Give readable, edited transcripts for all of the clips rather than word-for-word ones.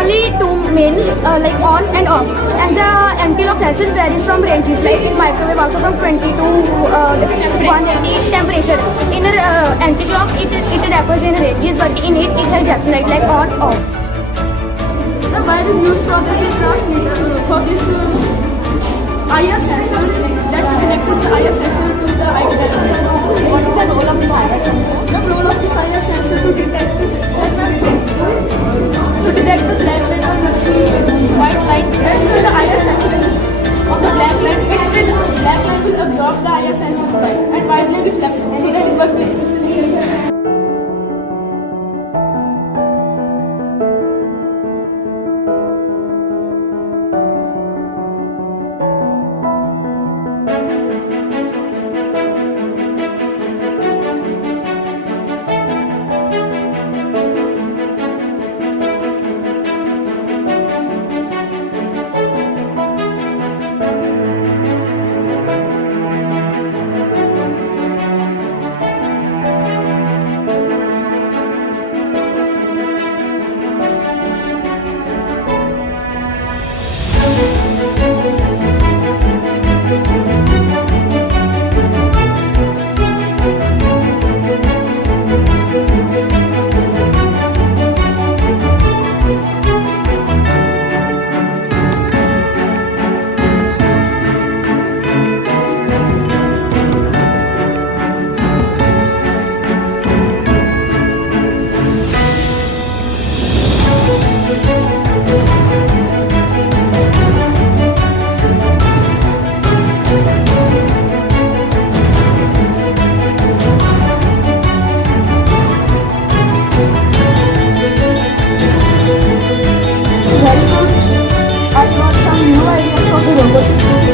only two main, like on and off, and the anti-lock sensor varies from ranges, like in microwave also from 20 to 180 temperature. In anti-clock it differs in ranges, but in it has definite like on off. The wire is used for the transmitter for this IR sensors that connect from the IR sensor to the IR sensor. What is the role of this IR sensor? The role of this IR sensor to detect the black light on the white light. As the IR sensor is on the black light, black light will absorb the IR sensor's light, and white light reflects it, so that it works with precision.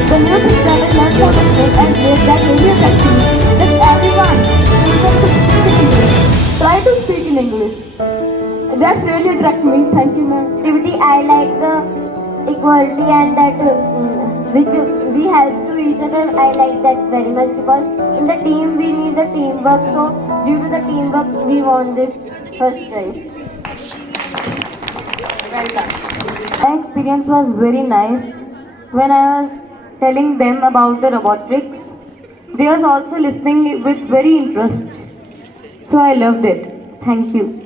The new thing that I learned from the snake and grave that really affects me is everyone able to speak in English. Try to speak in English. That's really attract me. Thank you, ma'am. Activity, I like the equality and that which we help to each other. I like that very much because in the team we need the teamwork. So due to the teamwork we won this first prize. Well done. My experience was very nice. When I was telling them about the robotics, they was also listening with very interest. So I loved it. Thank you.